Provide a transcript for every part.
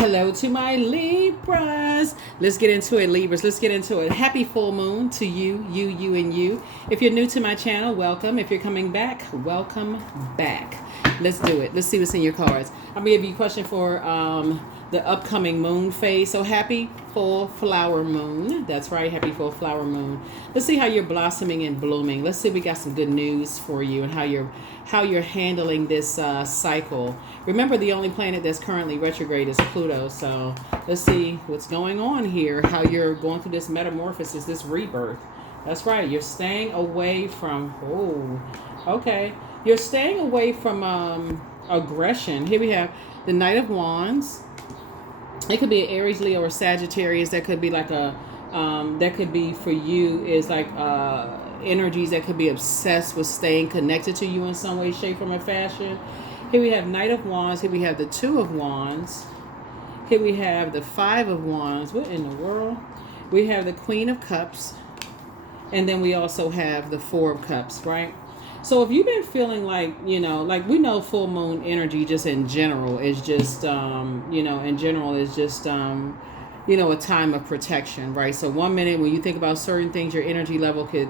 Hello to my Libras. Let's get into it, Libras. Let's get into it. Happy full moon to you, and you. If you're new to my channel, welcome. If you're coming back, welcome back. Let's do it. Let's see what's in your cards. I'm going to give you a question for the upcoming moon phase. So happy full flower moon. That's right. Happy full flower moon. Let's see how you're blossoming and blooming. Let's see if we got some good news for you and how you're handling this cycle. Remember, the only planet that's currently retrograde is Pluto. So let's see what's going on here. How you're going through this metamorphosis, this rebirth. That's right. You're staying away from. Oh, okay. You're staying away from aggression. Here we have the Knight of Wands. It could be an Aries, Leo, or Sagittarius. That could be like that could be for you is like energies that could be obsessed with staying connected to you in some way, shape, form, or fashion. Here we have Knight of Wands. Here we have the Two of Wands. Here we have the Five of Wands. What in the world? We have the Queen of Cups. And then we also have the Four of Cups, right? So if you've been feeling like, like we know full moon energy just in general is just, a time of protection, right? So 1 minute when you think about certain things, your energy level could,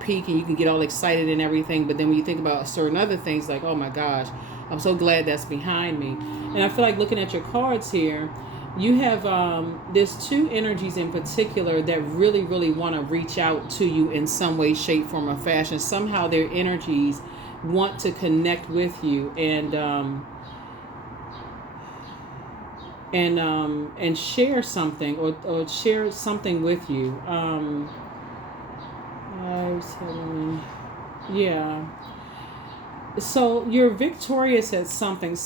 peak and you can get all excited and everything. But then when you think about certain other things, like, oh my gosh, I'm so glad that's behind me. And I feel like looking at your cards here, you have, there's two energies in particular that really, really want to reach out to you in some way, shape, form, or fashion. Somehow their energies want to connect with you and share something or share something with you. Yeah. So you're victorious at something.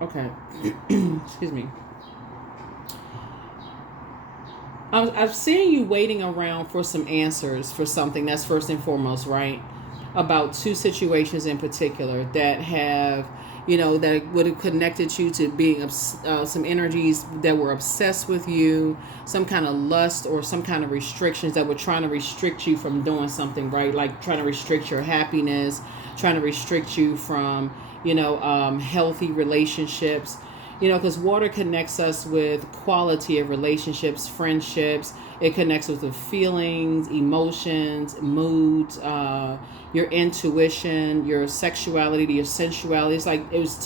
Okay. Excuse me. I'm seeing you waiting around for some answers for something. That's first and foremost, right? About two situations in particular that have, that would have connected you to being some energies that were obsessed with you, some kind of lust or some kind of restrictions that were trying to restrict you from doing something, right? Like trying to restrict your happiness, trying to restrict you from, healthy relationships. Because water connects us with quality of relationships, friendships. It connects us with feelings, emotions, moods, your intuition, your sexuality, your sensuality. It's like it was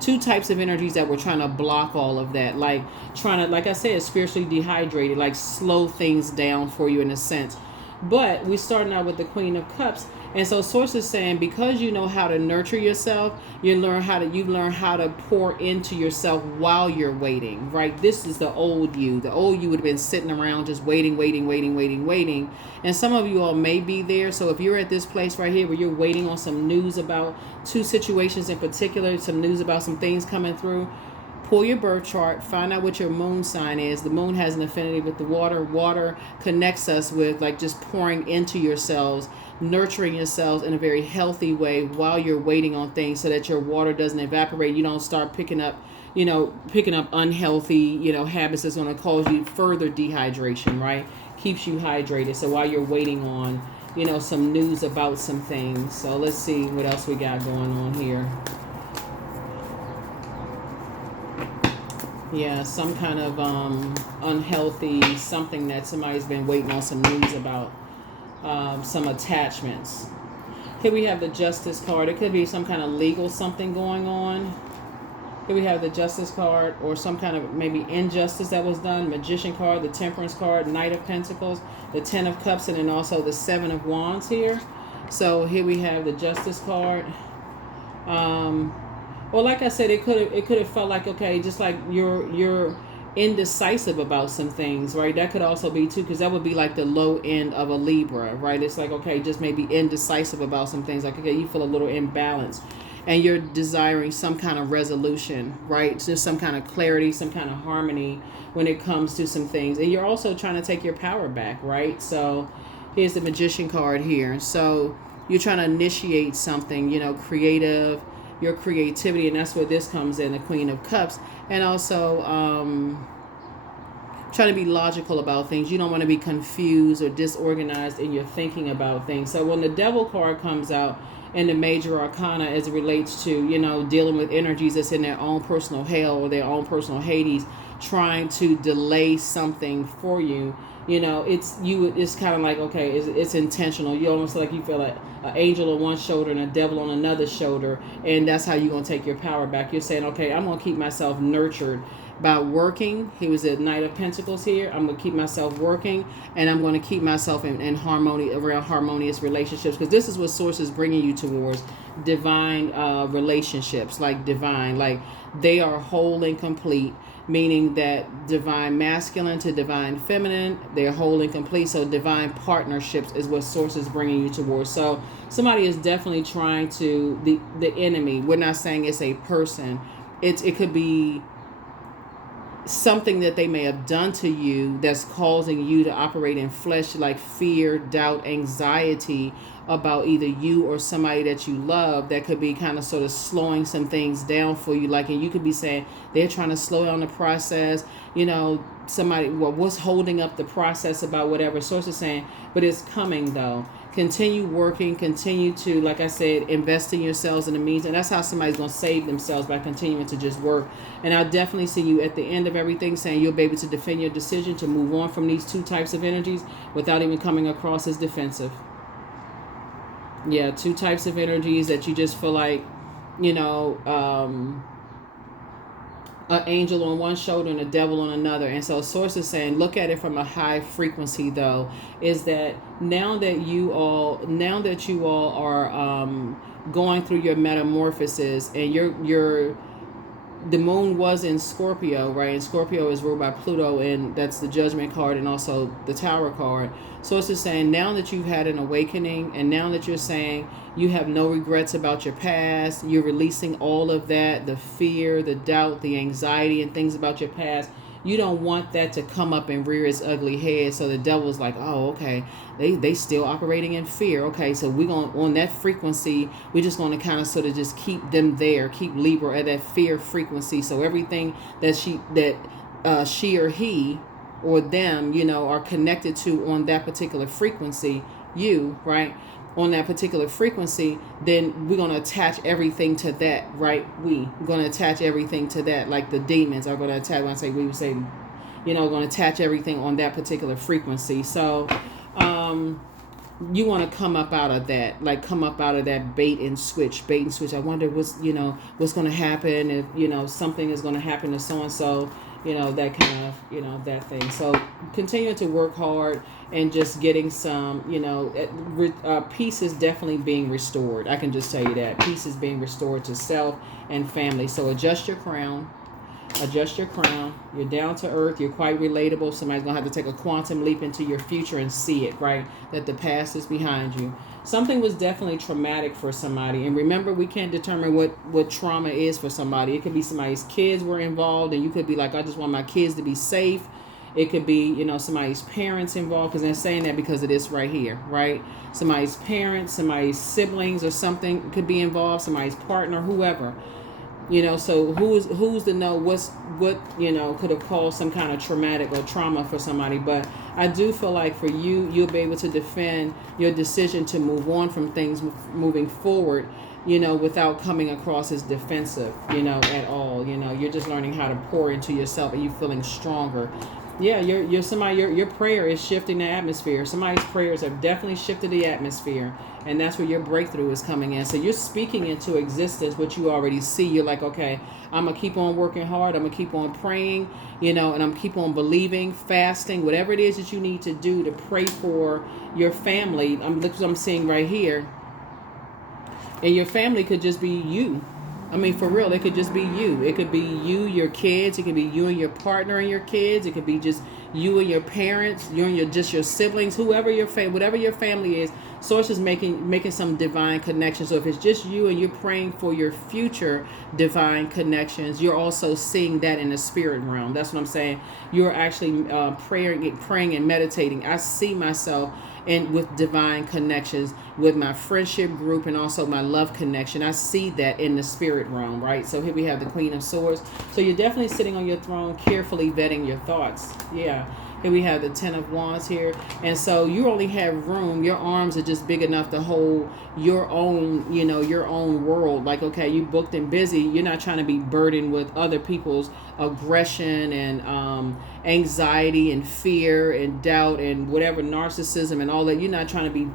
two types of energies that were trying to block all of that. Like trying to, like I said, spiritually dehydrated, like slow things down for you in a sense. But we starting out with the Queen of Cups. And so Source is saying, because you know how to nurture yourself, you learn how to pour into yourself while you're waiting, right? This is the old you. The old you would have been sitting around just waiting. And some of you all may be there. So if you're at this place right here where you're waiting on some news about two situations in particular, some news about some things coming through, pull your birth chart, find out what your moon sign is. The moon has an affinity with the water. Water connects us with like just pouring into yourselves, nurturing yourselves in a very healthy way while you're waiting on things so that your water doesn't evaporate. You don't start picking up unhealthy, habits that's going to cause you further dehydration, right? Keeps you hydrated. So while you're waiting on, some news about some things. So let's see what else we got going on here. Yeah, some kind of unhealthy something that somebody's been waiting on some news about, some attachments. Here we have the Justice card. It could be some kind of legal something going on. Here we have the Justice card or some kind of maybe injustice that was done. Magician card, the Temperance card, Knight of Pentacles, the Ten of Cups, and then also the Seven of Wands here. So here we have the Justice card. Well, like I said, it could have felt like, okay, just like you're indecisive about some things, right? That could also be too, because that would be like the low end of a Libra, right? It's like, okay, just maybe indecisive about some things. Like, okay, you feel a little imbalanced and you're desiring some kind of resolution, right? Just some kind of clarity, some kind of harmony when it comes to some things. And you're also trying to take your power back, right? So here's the Magician card here. So you're trying to initiate something, creative, your creativity, and that's where this comes in, the Queen of Cups. And also trying to be logical about things. You don't want to be confused or disorganized in your thinking about things. So when the Devil card comes out, in the major arcana as it relates to, you know, dealing with energies that's in their own personal hell or their own personal Hades, trying to delay something for you. You know, it's kind of like, okay, it's intentional. You almost like you feel like an angel on one shoulder and a devil on another shoulder, and that's how you're going to take your power back. You're saying, okay, I'm going to keep myself nurtured by working. He was at Knight of Pentacles here. I'm going to keep myself working, and I'm going to keep myself in harmony, around harmonious relationships, because this is what Source is bringing you towards, divine relationships, like divine, like they are whole and complete, meaning that divine masculine to divine feminine, they're whole and complete. So divine partnerships is what Source is bringing you towards. So somebody is definitely trying to, the enemy, we're not saying it's a person, it could be something that they may have done to you that's causing you to operate in flesh, like fear, doubt, anxiety about either you or somebody that you love, that could be kind of sort of slowing some things down for you. Like, and you could be saying they're trying to slow down the process, you know, somebody, well, what's holding up the process about whatever. Source is saying, but it's coming though. Continue working, continue to, like I said, invest in yourselves in the means. And that's how somebody's going to save themselves, by continuing to just work. And I'll definitely see you at the end of everything saying you'll be able to defend your decision to move on from these two types of energies without even coming across as defensive. Yeah, two types of energies that you just feel like, you know, an angel on one shoulder and a devil on another. And so Source is saying, look at it from a high frequency though, is that now that you all are going through your metamorphosis, and the moon was in Scorpio, right? And Scorpio is ruled by Pluto, and that's the Judgment card and also the Tower card. So it's just saying, now that you've had an awakening, and now that you're saying you have no regrets about your past, you're releasing all of that, the fear, the doubt, the anxiety, and things about your past. You don't want that to come up and rear its ugly head. So the devil's like, oh, okay, they still operating in fear. Okay, so we're going on that frequency. We're just going to kind of sort of just keep them there, keep Libra at that fear frequency. So everything that she or he or them, you know, are connected to on that particular frequency, you, right, on that particular frequency, then we're going to attach everything to that, right? We're going to attach everything to that, like the demons are going to attach. When I say we, would say, you know, going to attach everything on that particular frequency. So you want to come up out of that, like come up out of that bait and switch. I wonder what's going to happen if, you know, something is going to happen to so-and-so, you know, that kind of, you know, that thing. So continuing to work hard and just getting some, you know, peace is definitely being restored. I can just tell you that. Peace is being restored to self and family. So adjust your crown. You're down to earth. You're quite relatable. Somebody's going to have to take a quantum leap into your future and see it, right? That the past is behind you. Something was definitely traumatic for somebody. And remember, we can't determine what trauma is for somebody. It could be somebody's kids were involved, and you could be like, I just want my kids to be safe. It could be, you know, somebody's parents involved, because they're saying that because of this right here, right? Somebody's parents, somebody's siblings or something could be involved, somebody's partner, whoever. You know, so who's to know what you know could have caused some kind of traumatic or trauma for somebody. But I do feel like for you, you'll be able to defend your decision to move on from things moving forward, you know, without coming across as defensive, you know, at all. You know, you're just learning how to pour into yourself, and you feeling stronger. Yeah, your prayer is shifting the atmosphere. Somebody's prayers have definitely shifted the atmosphere, and that's where your breakthrough is coming in. So you're speaking into existence what you already see. You're like, okay, I'm gonna keep on working hard. I'm gonna keep on praying, you know, and I'm keep on believing, fasting, whatever it is that you need to do to pray for your family. I'm seeing right here, and your family could just be you. I mean, for real, it could just be you. It could be you, your kids. It could be you and your partner and your kids. It could be just you and your parents, you and your siblings, whoever whatever your family is. Source is making some divine connections. So if it's just you and you're praying for your future divine connections, you're also seeing that in the spirit realm. That's what I'm saying. You're actually praying and meditating. I see myself and with divine connections with my friendship group and also my love connection. I see that in the spirit realm, right? So here we have the Queen of Swords. So you're definitely sitting on your throne, carefully vetting your thoughts. Yeah. Here we have the Ten of Wands here. And so you only have room. Your arms are just big enough to hold your own, your own world. Like, okay, you booked and busy. You're not trying to be burdened with other people's aggression and anxiety and fear and doubt and whatever, narcissism and all that. You're not trying to be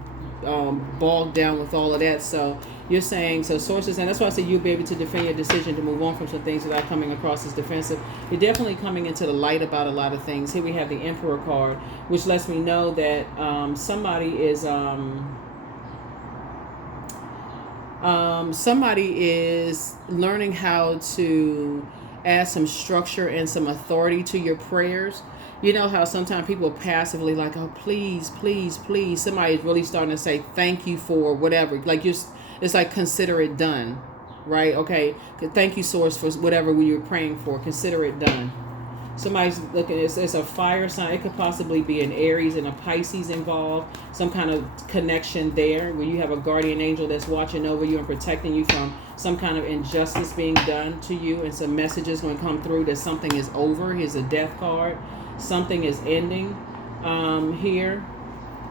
bogged down with all of that. So you're saying, so sources, and that's why I said you'll be able to defend your decision to move on from some things without coming across as defensive. You're definitely coming into the light about a lot of things. Here we have the Emperor card, which lets me know that somebody is learning how to add some structure and some authority to your prayers. You know how sometimes people passively like, oh, please, please, please. Somebody's really starting to say thank you for whatever. Like, it's like, consider it done, right? Okay, thank you, source, for whatever you're praying for. Consider it done. Somebody's looking, it's a fire sign. It could possibly be an Aries and a Pisces involved. Some kind of connection there where you have a guardian angel that's watching over you and protecting you from some kind of injustice being done to you. And some messages going to come through that something is over. Here's a Death card. Something is ending here.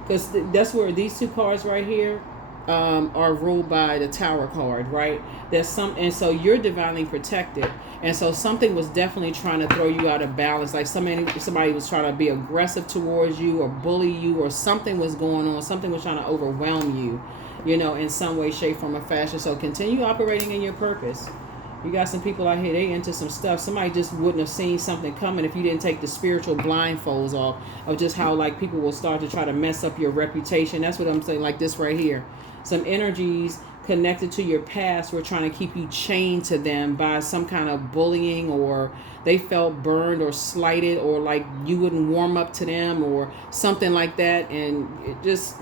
Because that's where these two cards right here are ruled by the Tower card, right? And so you're divinely protected, and so something was definitely trying to throw you out of balance. Like somebody was trying to be aggressive towards you or bully you, or something was going on. Something was trying to overwhelm you, in some way, shape, form, or fashion. So continue operating in your purpose. You got some people out here, they into some stuff. Somebody just wouldn't have seen something coming if you didn't take the spiritual blindfolds off of just how, like, people will start to try to mess up your reputation. That's what I'm saying, like this right here. Some energies connected to your past were trying to keep you chained to them by some kind of bullying, or they felt burned or slighted, or like you wouldn't warm up to them or something like that. And it just...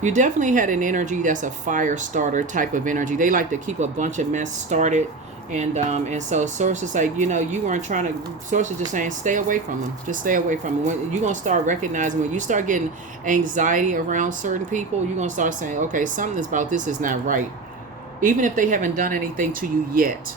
You definitely had an energy that's a fire starter type of energy. They like to keep a bunch of mess started. And so sources like, you weren't trying to, sources just saying, stay away from them. Just stay away from them. When you're going to start recognizing, when you start getting anxiety around certain people, you're going to start saying, okay, something about this is not right. Even if they haven't done anything to you yet.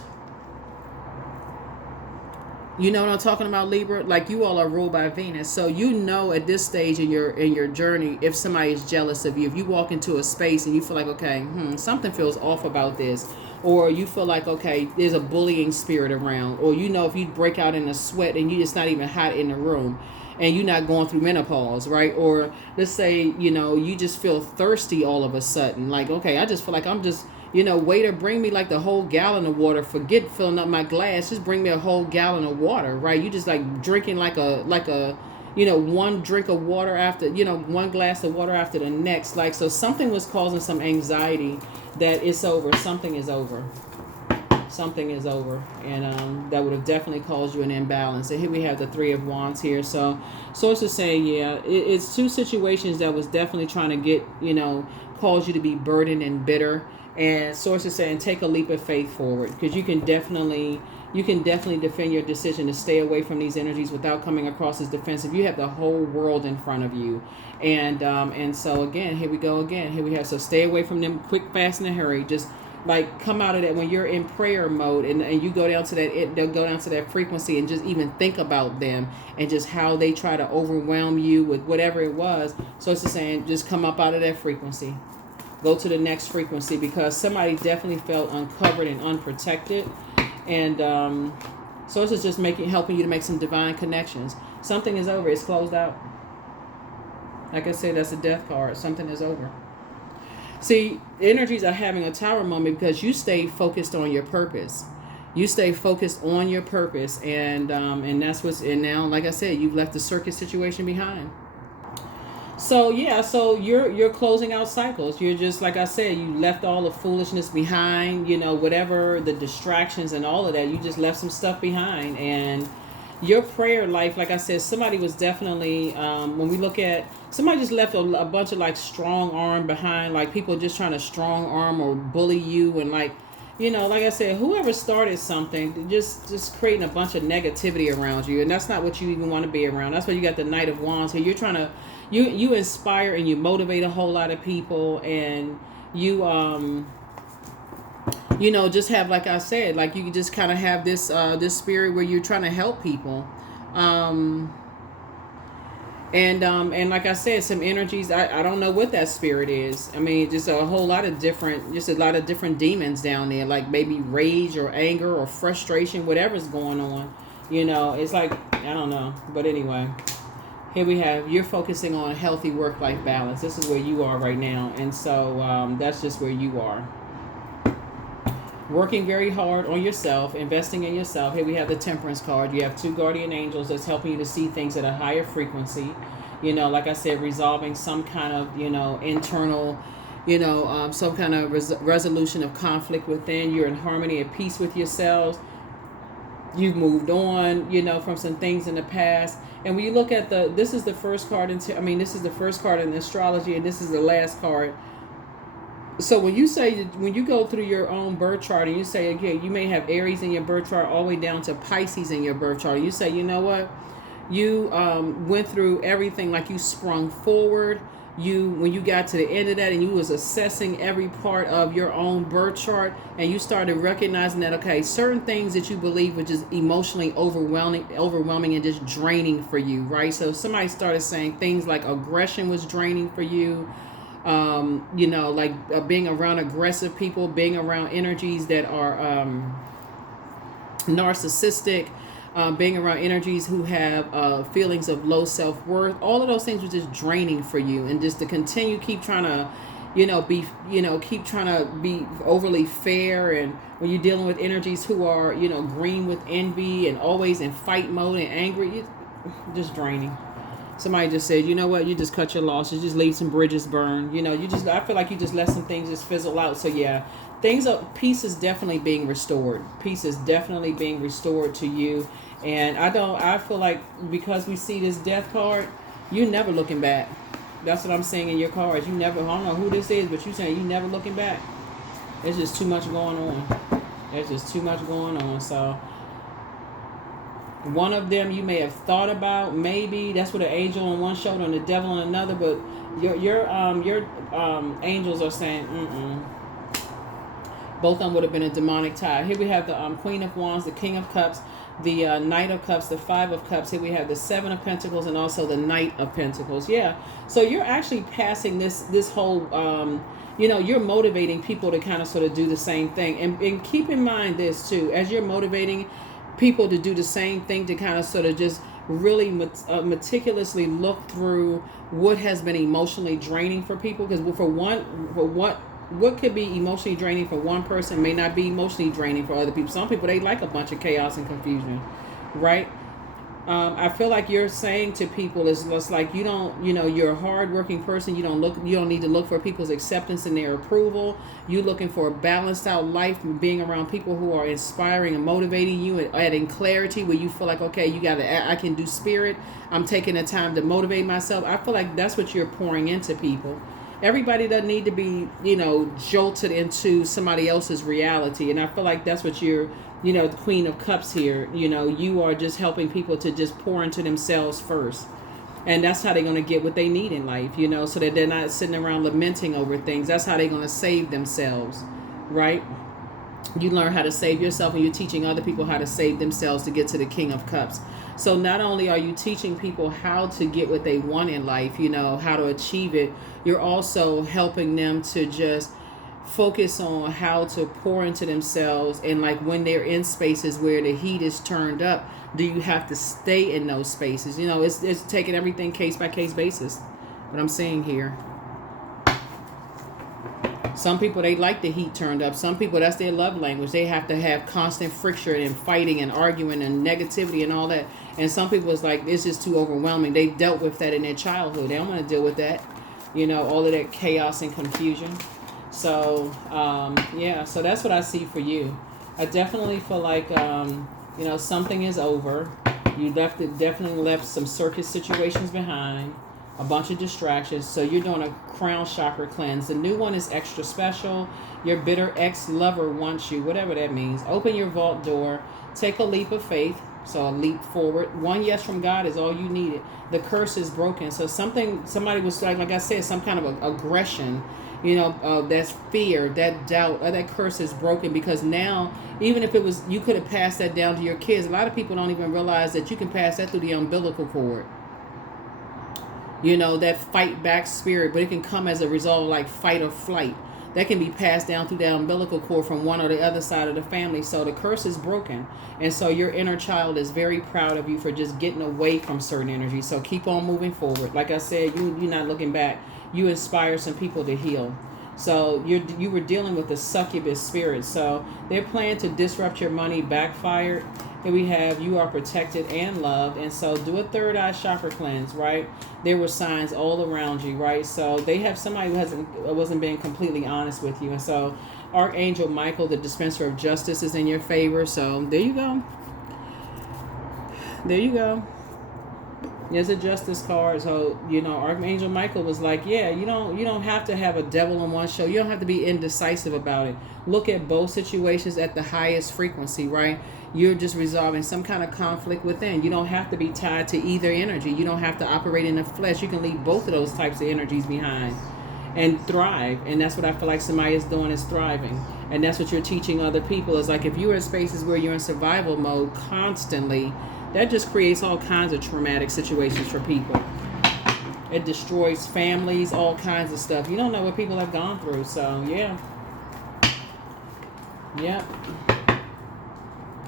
You know what I'm talking about, Libra? Like, you all are ruled by Venus. So at this stage in your journey, if somebody is jealous of you, if you walk into a space and you feel like, okay, something feels off about this, or you feel like, okay, there's a bullying spirit around, or if you break out in a sweat and it's not even hot in the room, and you're not going through menopause, right? Or let's say, you just feel thirsty all of a sudden. Like, okay, I just feel like I'm just... waiter, bring me like the whole gallon of water. Forget filling up my glass. Just bring me a whole gallon of water, right? You just like drinking like a one drink of water after, one glass of water after the next. Like, so something was causing some anxiety that it's over. Something is over. Something is over. And that would have definitely caused you an imbalance. And here we have the Three of Wands here. So source is saying, yeah, it's two situations that was definitely trying to get, cause you to be burdened and bitter. And sources saying take a leap of faith forward, because you can definitely defend your decision to stay away from these energies without coming across as defensive. You have the whole world in front of you, and so again, here we go again. Here we have, so stay away from them quick, fast, and a hurry. Just like come out of that when you're in prayer mode, and you go down to that, they'll go down to that frequency, and just even think about them and just how they try to overwhelm you with whatever it was. So it's just saying, just come up out of that frequency. Go to the next frequency, because somebody definitely felt uncovered and unprotected. And so this is just helping you to make some divine connections. Something is over. It's closed out. Like I said, that's a Death card. Something is over. See, energies are having a Tower moment because you stay focused on your purpose. You stay focused on your purpose. And that's what's... And now, like I said, you've left the circus situation behind. So yeah, so you're closing out cycles. You're just, like I said, you left all the foolishness behind, whatever the distractions and all of that. You just left some stuff behind. And your prayer life, like I said, somebody was definitely, when we look at, somebody just left a bunch of like strong arm behind, like people just trying to strong arm or bully you, and like, like I said, whoever started something, just creating a bunch of negativity around you. And that's not what you even want to be around. That's why you got the Knight of Wands here. You're trying to, you inspire and you motivate a whole lot of people, and you just have, like I said, like you just kind of have this this spirit where you're trying to help people. And like I said, some energies, I don't know what that spirit is. I mean, just a whole lot of different, just a lot of different demons down there, like maybe rage or anger or frustration, whatever's going on. You know, it's like, I don't know. But anyway, here we have, you're focusing on healthy work-life balance. This is where you are right now. And so that's just where you are. Working very hard on yourself, investing in yourself. Here we have the Temperance card. You have two guardian angels that's helping you to see things at a higher frequency. You know, like I said, resolving some kind of, you know, internal, you know, some kind of resolution of conflict within. You're in harmony and peace with yourselves. You've moved on, you know, from some things in the past. And when you look at this is the first card this is the first card in astrology, and this is the last card. So when you go through your own birth chart and you say, again, you may have Aries in your birth chart all the way down to Pisces in your birth chart. You say, you know what? You went through everything, like you sprung forward. When you got to the end of that and you was assessing every part of your own birth chart, and you started recognizing that, okay, certain things that you believe were just emotionally overwhelming and just draining for you, right? So somebody started saying things like aggression was draining for you. You know, like being around aggressive people, being around energies that are narcissistic, being around energies who have feelings of low self-worth. All of those things were just draining for you, and just to continue keep trying to keep trying to be overly fair. And when you're dealing with energies who are, you know, green with envy and always in fight mode and angry, just draining. Somebody just said, you know what, you just cut your losses, just leave some bridges burn. You know, I feel like you just let some things just fizzle out. So yeah, peace is definitely being restored. Peace is definitely being restored to you. And I feel like because we see this death card, you're never looking back. That's what I'm saying in your cards. I don't know who this is, but you're saying you never looking back. There's just too much going on. There's just too much going on. So one of them you may have thought about, maybe that's with an angel on one shoulder and the devil on another, but your angels are saying both of them would have been a demonic tie. Here we have the Queen of Wands, the King of Cups, the Knight of Cups, the Five of Cups. Here we have the Seven of Pentacles and also the Knight of Pentacles. Yeah, so you're actually passing this whole you're motivating people to kind of sort of do the same thing. And keep in mind this too, as you're motivating people to do the same thing, to kind of sort of just really meticulously look through what has been emotionally draining for people. Because what could be emotionally draining for one person may not be emotionally draining for other people. Some people, they like a bunch of chaos and confusion, right? I feel like you're saying to people, it's like you're a hardworking person. You don't need to look for people's acceptance and their approval. You're looking for a balanced out life and being around people who are inspiring and motivating you and adding clarity, where you feel like, okay, I can do spirit. I'm taking the time to motivate myself. I feel like that's what you're pouring into people. Everybody doesn't need to be, jolted into somebody else's reality. And I feel like that's what you're, the Queen of Cups here. You are just helping people to just pour into themselves first. And that's how they're going to get what they need in life, so that they're not sitting around lamenting over things. That's how they're going to save themselves, right? You learn how to save yourself, and you're teaching other people how to save themselves to get to the King of Cups. So not only are you teaching people how to get what they want in life, how to achieve it, you're also helping them to just focus on how to pour into themselves. And like when they're in spaces where the heat is turned up, do you have to stay in those spaces? It's taking everything case by case basis. What I'm saying here. Some people, they like the heat turned up. Some people, that's their love language. They have to have constant friction and fighting and arguing and negativity and all that. And some people, it's like, it's just too overwhelming. They dealt with that in their childhood. They don't want to deal with that. All of that chaos and confusion. So, so that's what I see for you. I definitely feel like, something is over. You definitely left some circus situations behind. A bunch of distractions. So you're doing a crown chakra cleanse. The new one is extra special. Your bitter ex-lover wants you, whatever that means. Open your vault door. Take a leap of faith. So a leap forward. One yes from God is all you needed. The curse is broken. So somebody was like I said, some kind of aggression, that's fear, that doubt, that curse is broken. Because now, even if it was, you could have passed that down to your kids. A lot of people don't even realize that you can pass that through the umbilical cord. You know, that fight back spirit, but it can come as a result of like fight or flight. That can be passed down through that umbilical cord from one or the other side of the family. So the curse is broken. And so your inner child is very proud of you for just getting away from certain energy. So keep on moving forward. Like I said, you're not looking back. You inspire some people to heal. So you were dealing with the succubus spirit. So their plan to disrupt your money backfired. Here we have you are protected and loved. And so do a third eye chakra cleanse, right? There were signs all around you, right? So they have somebody who wasn't being completely honest with you. And so Archangel Michael, the dispenser of justice, is in your favor. So there you go. There you go. There's a justice card. So, you know, Archangel Michael was like, yeah, you don't have to have a devil in one show. You don't have to be indecisive about it. Look at both situations at the highest frequency, right? You're just resolving some kind of conflict within. You don't have to be tied to either energy. You don't have to operate in the flesh. You can leave both of those types of energies behind and thrive. And that's what I feel like somebody is doing, is thriving. And that's what you're teaching other people. Is like, if you're in spaces where you're in survival mode constantly, that just creates all kinds of traumatic situations for people. It destroys families, all kinds of stuff. You don't know what people have gone through. So, yeah. Yep.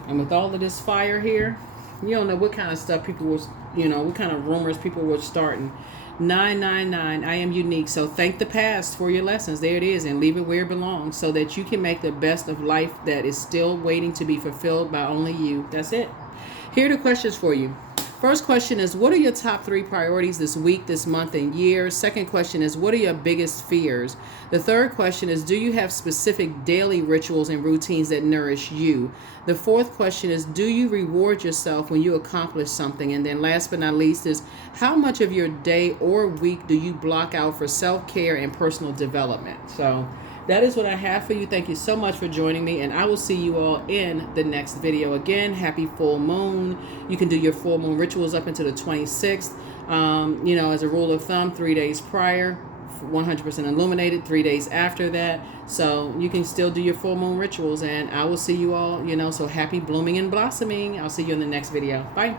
And with all of this fire here, you don't know what kind of stuff people was, what kind of rumors people were starting. 999, I am unique. So thank the past for your lessons. There it is. And leave it where it belongs so that you can make the best of life that is still waiting to be fulfilled by only you. That's it. Here are the questions for you. First question is, what are your top 3 priorities this week, this month, and year? Second question is, what are your biggest fears? The third question is, do you have specific daily rituals and routines that nourish you? The fourth question is, do you reward yourself when you accomplish something? And then last but not least is, how much of your day or week do you block out for self-care and personal development? So that is what I have for you. Thank you so much for joining me, and I will see you all in the next video. Again, happy full moon. You can do your full moon rituals up until the 26th. As a rule of thumb, 3 days prior, 100% illuminated, 3 days after that. So you can still do your full moon rituals, and I will see you all, so happy blooming and blossoming. I'll see you in the next video. Bye.